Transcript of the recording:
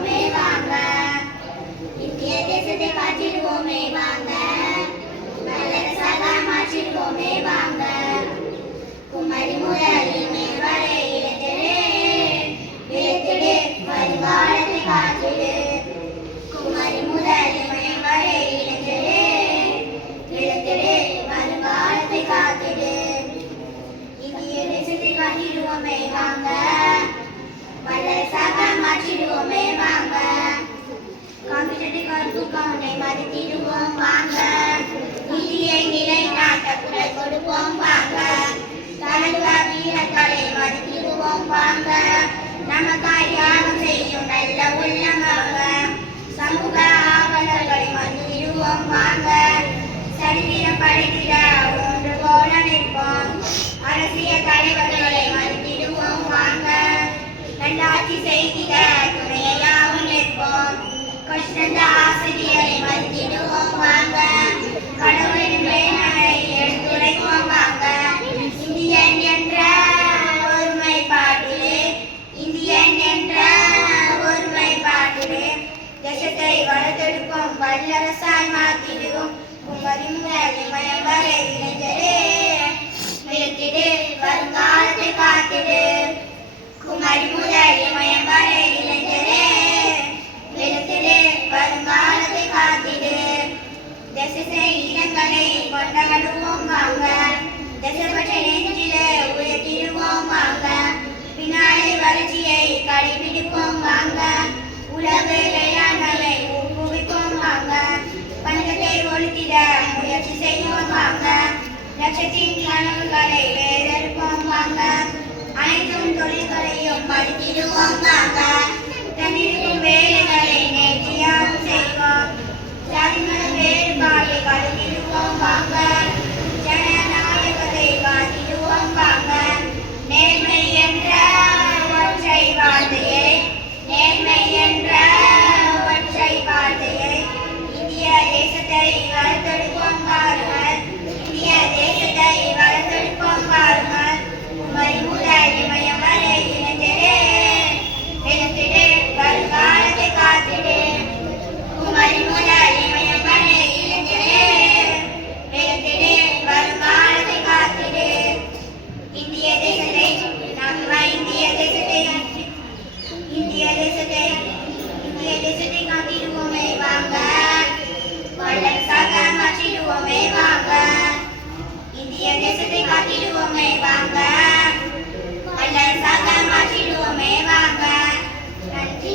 காத்திடுவோமே வாங்க, இந்திய தேசத்தை காத்திடுவோமே வாங்க, வல்லரசாக மாற்றிடுவோமே வாங்க. குமரி முதல் இமயம் வரை இளைஞரே விழித்திடு, வருங்காலத்தை காத்திடு. குமரி முதல் இமயம் வரை இளைஞரே விழித்திடு, வருங்காலத்தை காத்திடு. இந்திய தேசத்தை காத்திடுவோமே வாங்க, வல்லரசாக மாற்றிடுவோமே வாங்க. காங்கிரட்டை கருத்துக்கவுனை மதித்திடுவோம் வாங்க, நீதியை நிலைநாட்ட குரல் கொடுப்போம் வாங்க. தலைவ வீரர்களை மதித்திடுவோம் வாங்க, நமக்காய் தியாகம் செய்யும் நல்ல உள்ளம் வாங்க. சமூக ஆவலர்களை மதித்திடுவோம் வாங்க, சரித்திரம் படைத்திட ஒன்று போல நிற்போம். அரசியல் தலைவர்களை மதித்திடுவோம் வாங்க, நல்லாட்சி செய்திட துணையாகவும் நிற்போம். கஷ்டந்த ஆசிரியரை மதித்திடுவோம் வாங்க, கடவுளின் வேணரை எடுத்துரைப்போம் வாங்க. இந்தியன் என்ற ஒருமைப்பாட்டிலே, இந்தியன் என்ற ஒருமைப்பாட்டிலே தேசத்தை வளர்த்தெடுப்போம், வல்லரசாய் மாற்றிடுவோம். குமரி முதல் இமயம் வரை இளைஞரே விழித்திடு, வருங்காலத்தை காத்திடு. குமரி முதல் இமயம் வரை இளைஞரே விழித்திடு, வருங்காலத்தை காத்திடு. தேசத்தை இடங்களை கொண்டாடுவோம் வாங்க, தேசப்பற்றை நெஞ்சிலே உயர்த்திடுவோம் வாங்க. பின்னாடி வளர்ச்சியை கடைபிடிப்போம் வாங்க, உலக வேளாண்மையை ஊக்குவிப்போம் வாங்க. பஞ்சத்தை ஒழித்திட முயற்சி செய்வோம் வாங்க, லட்சத்தின் கனவுகளை வேறெடுப்போம் வாங்க. அனைத்தும் தொழில்களையும் மதித்திடுவோம் வாங்க, தன்னிருக்கும் வேலைகளை நேர்த்தியாகவும் செய்வோம். ஜாதி மத வேறுபாட்டை கருத்திடுவோம் வாங்க, ஜனநாயகத்தை காத்திடுவோம் வாங்க. நேர்மை என்ற ஒற்றை வார்த்தையை, நேர்மை என்ற ஒற்றை வார்த்தையை இந்திய தேசத்தை வளர்த்தெடுப்போம் பாருங்கள், இந்திய தேசத்தை வளர்த்தெடுப்போம் பாருங்கள். குமரி முதல் இமயம் வரை இளைஞரே விழித்திடு, வருங்காலத்தை காத்திடு. குமரி முதல் இமயம் வரை இளைஞரே விழித்திடு, வருங்காலத்தை காத்திடு. இந்திய தேசத்தை இந்திய தேசத்தை இந்திய தேசத்தை இந்திய தேசத்தை காத்திடுவோமே வாங்க, வல்லரசாக மாற்றிடுவோமே வாங்க. இந்திய தேசத்தை காத்திடுவோமே வாங்க, வல்லரசாக மாற்றிடுவோமே வாங்க. நன்றி.